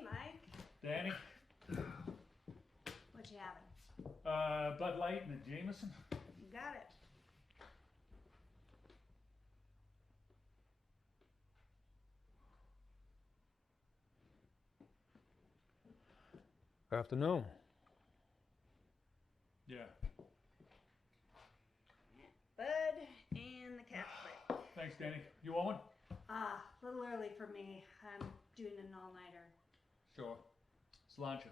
Hey, Mike. Danny, What you having? Bud Light and a Jameson. You got it. Afternoon. Yeah. Bud and the Catholic. Thanks, Danny. You want one? A little early for me. I'm doing an all-nighter. Sure. Sláinte.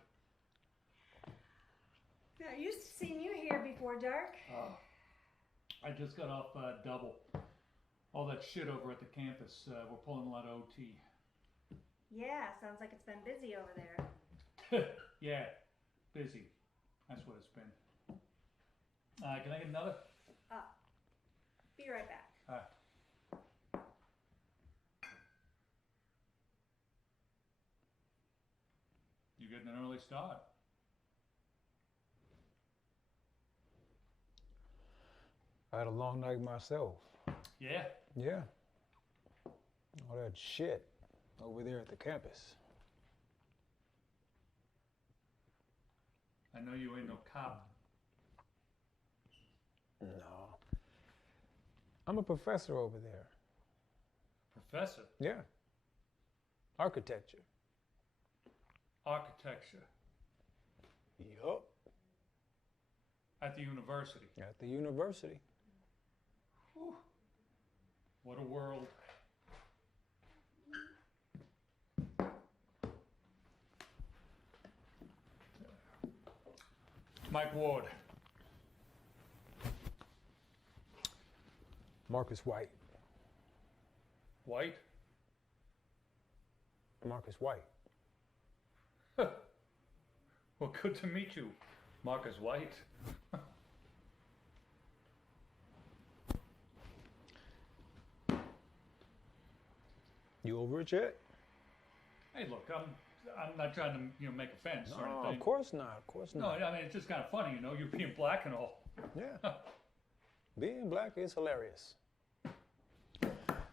Yeah, I used to seeing you here before dark. I just got off double. All that shit over at the campus. We're pulling a lot of OT. Yeah, sounds like it's been busy over there. Yeah, busy. That's what it's been. Can I get another? Be right back. You getting an early start? I had a long night myself. Yeah. Yeah. All that shit over there at the campus. I know you ain't no cop. No. I'm a professor over there. Professor? Yeah. Architecture. Architecture. Yup. At the university. At the university. Whew. What a world. Mike Ward. Marcus White. White? Marcus White. Well, good to meet you, Marcus White. You over it yet? Hey, look, I'm not trying to make offense or No, anything. of course not. Of course No, not. I mean it's just kind of funny, you being black and all. Yeah. Being black is hilarious.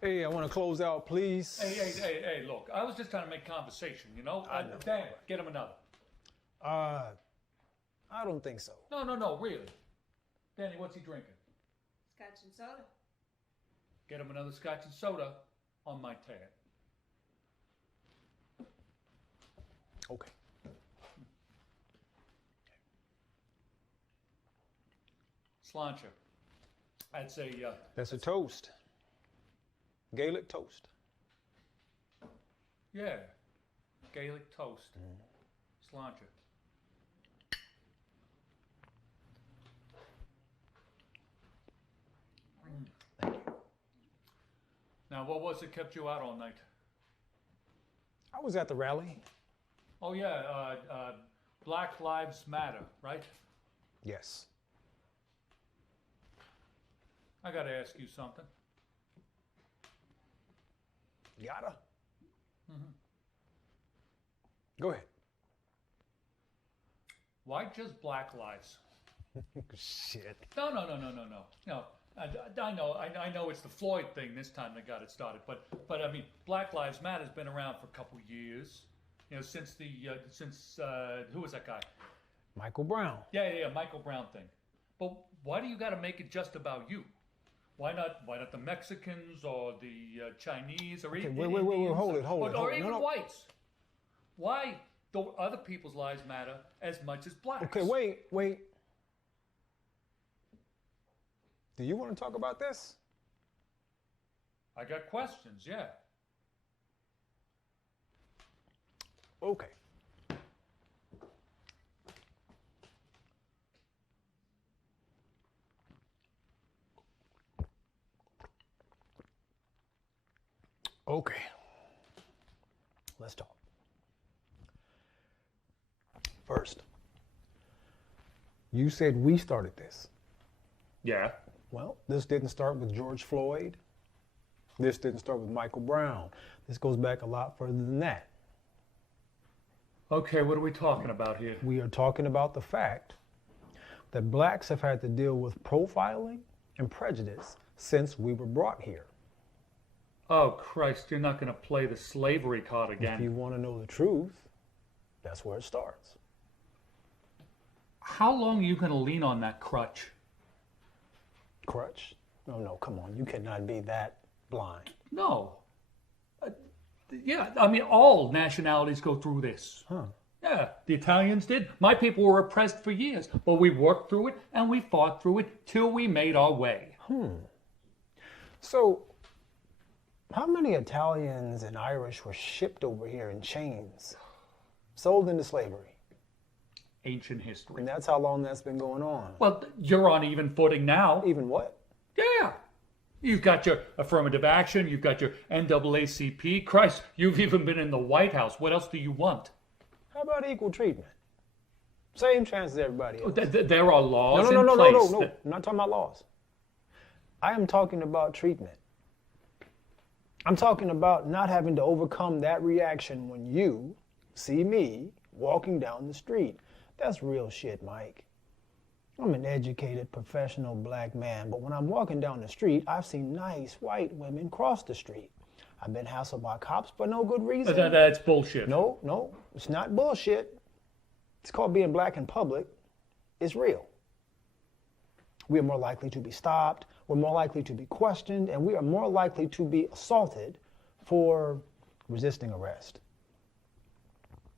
Hey, I want to close out, please. Hey, look, I was just trying to make conversation, I know. Dan, get him another. I don't think so. No, really. Danny, what's he drinking? Scotch and soda. Get him another scotch and soda on my tab. Okay. Sláinte. I'd say, That's a toast. Gaelic toast. yeah, Gaelic toast. Sláinte. Thank you. Now, what was it kept you out all night? I was at the rally. Oh, yeah, Black Lives Matter, right? Yes. I gotta ask you something. Gotta. Go ahead. Why just Black Lives? Shit. No. No, I know it's the Floyd thing this time that got it started, but I mean, Black Lives Matter's been around for a couple years, since who was that guy? Michael Brown. Yeah, Michael Brown thing. But why do you got to make it just about you? Why not the Mexicans or the Chinese or even wait, Indians hold it. or even No. whites? Why do other people's lives matter as much as blacks? Okay, wait. Do you want to talk about this? I got questions. Yeah. Okay. Okay. Let's talk. First, you said we started this. Yeah. Well, this didn't start with George Floyd. This didn't start with Michael Brown. This goes back a lot further than that. Okay, what are we talking about here? We are talking about the fact that blacks have had to deal with profiling and prejudice since we were brought here. Oh, Christ, you're not going to play the slavery card If you again. want to know the truth, That's where it starts. How long are you going to lean on that crutch? Crutch? No, come on. You cannot be that blind. No. Yeah, I mean, all nationalities go through this. Huh. Yeah, the Italians did. My people were oppressed for years, but we worked through it and we fought through it till we made our way. So, how many Italians and Irish were shipped over here in chains, sold into slavery? Ancient history. And that's how long that's been going on. Well, you're on even footing now. Even what? Yeah. You've got your affirmative action. You've got your NAACP. Christ, you've even been in the White House. What else do you want? How about equal treatment? Same chance as everybody else. There are laws No. in place. I'm not talking about laws. I am talking about treatment. I'm talking about not having to overcome that reaction when you see me walking down the street. That's real shit, Mike. I'm an educated, professional black man, but when I'm walking down the street, I've seen nice white women cross the street. I've been hassled by cops for no good reason. That's bullshit. No, it's not bullshit. It's called being black in public. It's real. We are more likely to be stopped, we're more likely to be questioned, and we are more likely to be assaulted for resisting arrest.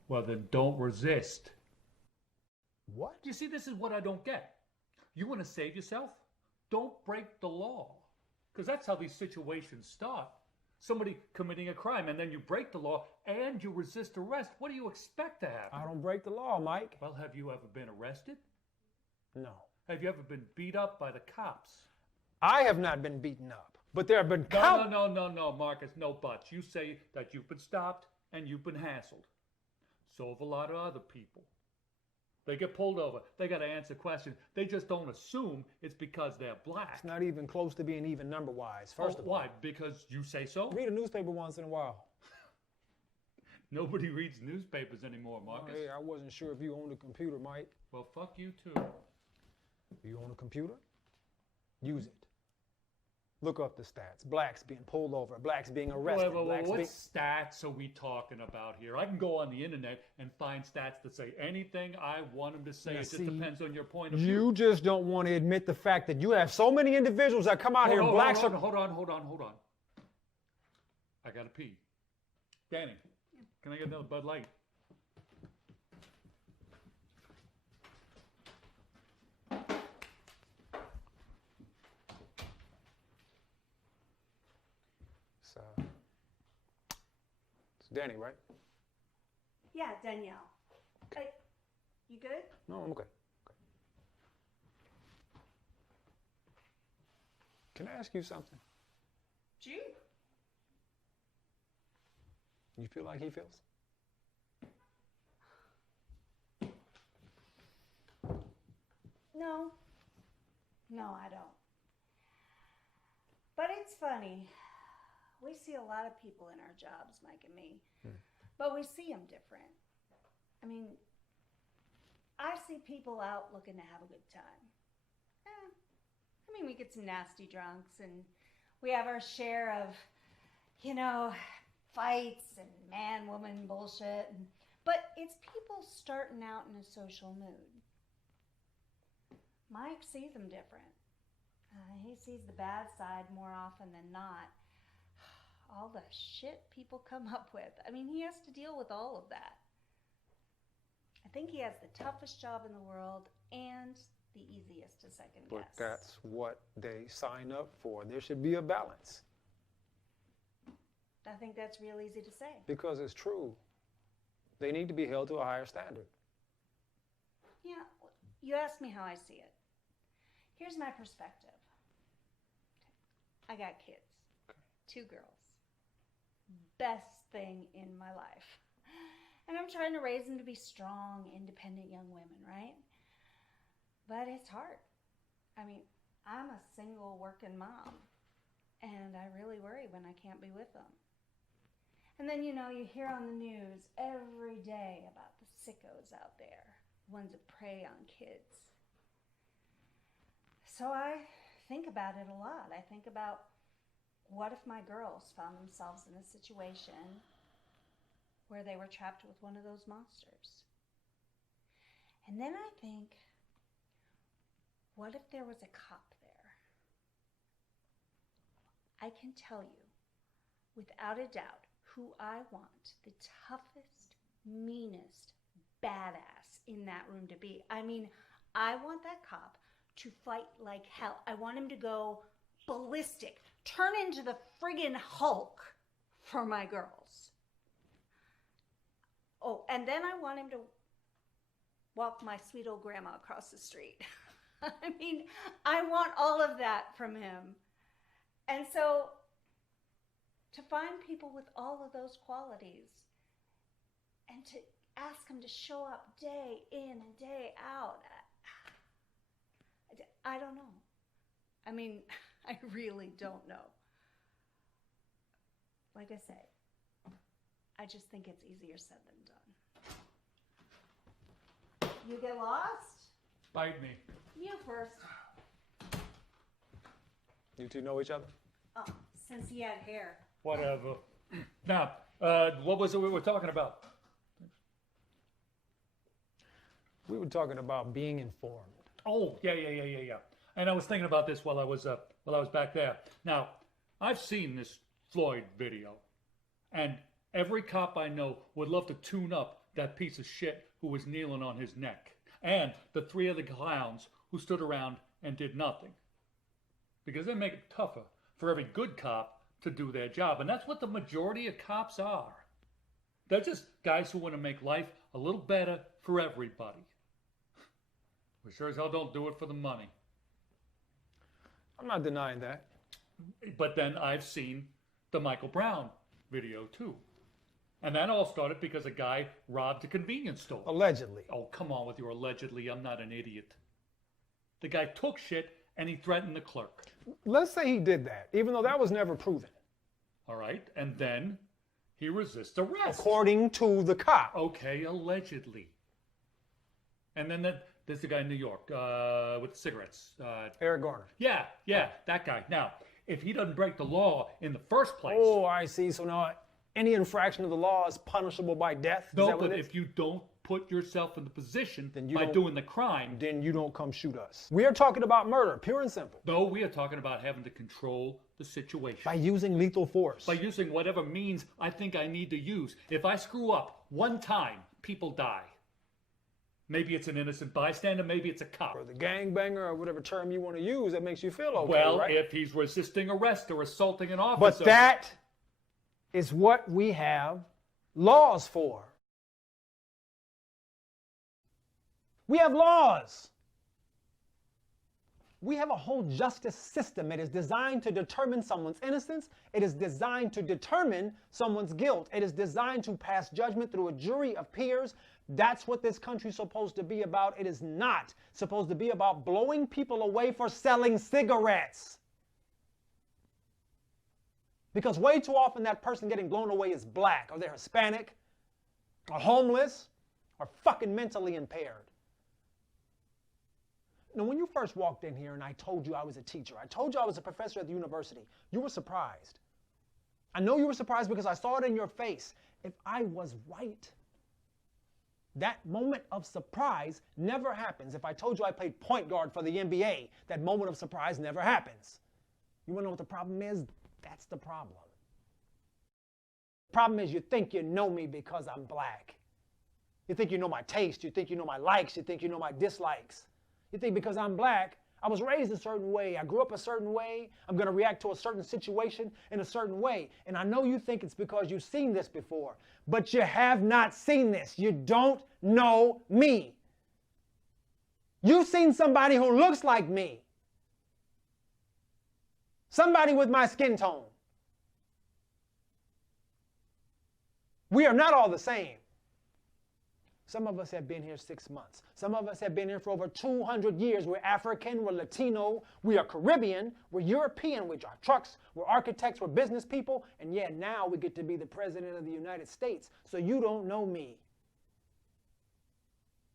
Well, then don't resist. What? You see, this is what I don't get. You want to save yourself? Don't break the law. Because that's how these situations start. Somebody committing a crime, and then you break the law and you resist arrest. What do you expect to happen? I don't break the law, Mike. Well, have you ever been arrested? No. Have you ever been beat up by the cops? I have not been beaten up, but there have been No, Marcus, no buts. You say that you've been stopped and you've been hassled. So have a lot of other people. They get pulled over. They got to answer questions. They just don't assume it's because they're black. It's not even close to being even number-wise, first of all. Why? Because you say so? Read a newspaper once in a while. Nobody reads newspapers anymore, Marcus. Hey, I wasn't sure if you owned a computer, Mike. Well, fuck you too. You own a computer? Use it. Look up the stats. Blacks being pulled over, blacks being arrested. What stats are we talking about here? I can go on the internet and find stats that say anything I want them to say. Now, it just see, depends on your point of view. You just don't want to admit the fact that you have so many individuals that come out here and blacks are... Hold on. I gotta pee. Danny, can I get another Bud Light? It's Danny, right? Yeah, Danielle. Hey, you good? No, I'm okay. Can I ask you something? Shoot. You feel like he feels? No, I don't. But it's funny. We see a lot of people in our jobs, Mike and me, but we see them different. I mean, I see people out looking to have a good time. We get some nasty drunks and we have our share of, fights and man-woman bullshit. But it's people starting out in a social mood. Mike sees them different. He sees the bad side more often than not. All the shit people come up with. He has to deal with all of that. I think he has the toughest job in the world and the easiest to second guess. But that's what they sign up for. There should be a balance. I think that's real easy to say. Because it's true. They need to be held to a higher standard. Yeah, you asked me how I see it. Here's my perspective. I got kids. Okay. 2 girls. Best thing in my life. And I'm trying to raise them to be strong, independent young women, right? But it's hard. I'm a single working mom. And I really worry when I can't be with them. And then, you hear on the news every day about the sickos out there, ones that prey on kids. So I think about it a lot. I think about, what if my girls found themselves in a situation where they were trapped with one of those monsters. And then I think, what if there was a cop there? I can tell you, without a doubt, who I want, the toughest, meanest, badass in that room to be. I mean, I want that cop to fight like hell. I want him to go ballistic, turn into the friggin' Hulk for my girls. Oh, and then I want him to walk my sweet old grandma across the street. I mean, I want all of that from him. And so to find people with all of those qualities and to ask them to show up day in and day out, I don't know. I mean, I really don't know. Like I say, I just think it's easier said than done. You get lost? Bite me. You first. You two know each other? Oh, since he had hair. Whatever. Now, what was it we were talking about? We were talking about being informed. Oh, yeah. And I was thinking about this while I was back there. Now, I've seen this Floyd video, and every cop I know would love to tune up that piece of shit who was kneeling on his neck, and the 3 other clowns who stood around and did nothing, because they make it tougher for every good cop to do their job, and that's what the majority of cops are. They're just guys who want to make life a little better for everybody. We sure as hell don't do it for the money. I'm not denying that. But then I've seen the Michael Brown video too. And that all started because a guy robbed a convenience store. Allegedly. Oh, come on with your allegedly. I'm not an idiot. The guy took shit and he threatened the clerk. Let's say he did that, even though that was never proven. All right. And then he resists arrest. According to the cop. Okay, allegedly. And then there's the guy in New York with the cigarettes. Eric Garner. Yeah, that guy. Now, if he doesn't break the law in the first place. Oh, I see. So now any infraction of the law is punishable by death? No, but if you don't put yourself in the position by doing the crime, then you don't come shoot us. We are talking about murder, pure and simple. No, we are talking about having to control the situation. By using lethal force. By using whatever means I think I need to use. If I screw up one time, people die. Maybe it's an innocent bystander, maybe it's a cop. Or the gangbanger, or whatever term you want to use that makes you feel okay, well, right? if he's resisting arrest or assaulting an officer. But that is what we have laws for. We have laws. We have a whole justice system. It is designed to determine someone's innocence. It is designed to determine someone's guilt. It is designed to pass judgment through a jury of peers. That's what this country is supposed to be about. It is not supposed to be about blowing people away for selling cigarettes. Because way too often that person getting blown away is black, or they're Hispanic, or homeless, or fucking mentally impaired. Now, when you first walked in here and I told you I was a teacher, I told you I was a professor at the university, you were surprised. I know you were surprised because I saw it in your face. If I was white, that moment of surprise never happens. If I told you I played point guard for the NBA, that moment of surprise never happens. You want to know what the problem is? That's the problem. The problem is you think you know me because I'm black. You think you know my taste. You think you know my likes. You think you know my dislikes. You think because I'm black, I was raised a certain way, I grew up a certain way, I'm going to react to a certain situation in a certain way. And I know you think it's because you've seen this before, but you have not seen this. You don't know me. You've seen somebody who looks like me. Somebody with my skin tone. We are not all the same. Some of us have been here 6 months. Some of us have been here for over 200 years. We're African, we're Latino, we are Caribbean, we're European, we drive trucks, we're architects, we're business people, and yeah, now we get to be the President of the United States. So you don't know me.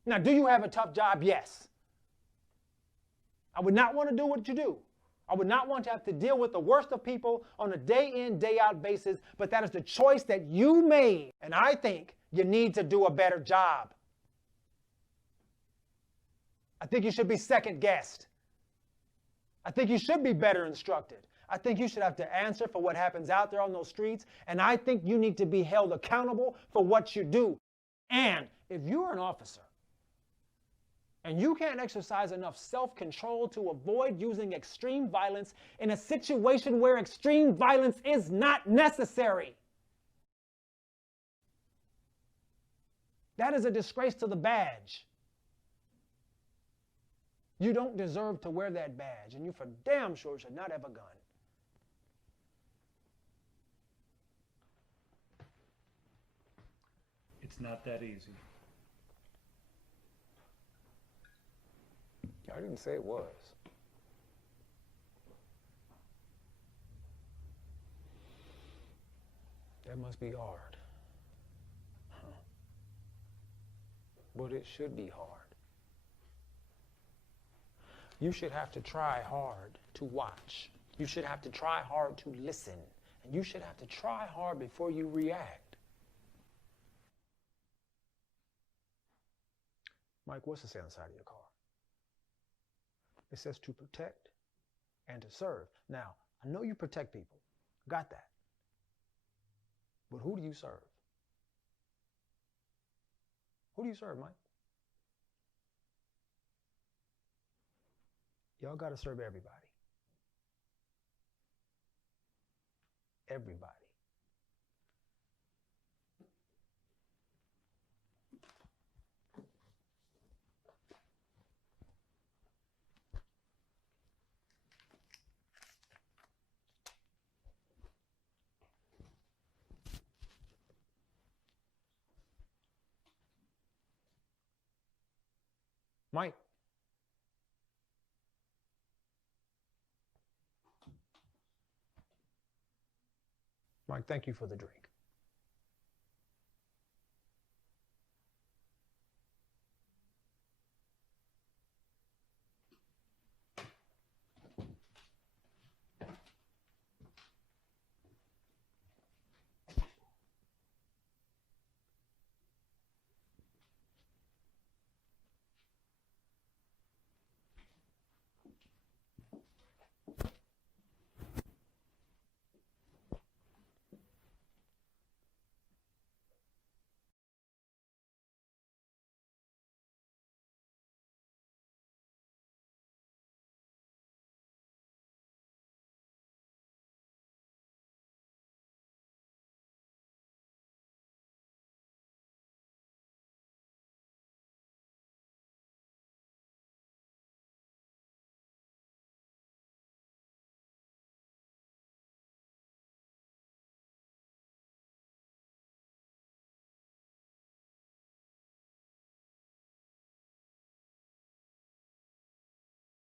Now, do you have a tough job? Yes. I would not want to do what you do. I would not want to have to deal with the worst of people on a day in, day out basis, but that is the choice that you made. And I think you need to do a better job. I think you should be second guessed. I think you should be better instructed. I think you should have to answer for what happens out there on those streets. And I think you need to be held accountable for what you do. And if you're an officer and you can't exercise enough self-control to avoid using extreme violence in a situation where extreme violence is not necessary, that is a disgrace to the badge. You don't deserve to wear that badge, and you for damn sure should not have a gun. It's not that easy. I didn't say it was. That must be hard. Huh. But it should be hard. You should have to try hard to watch. You should have to try hard to listen. And you should have to try hard before you react. Mike, what's it say on the side of your car? It says to protect and to serve. Now, I know you protect people. Got that. But who do you serve? Who do you serve, Mike? Y'all got to serve everybody. Everybody. Mike. Mike, thank you for the drink.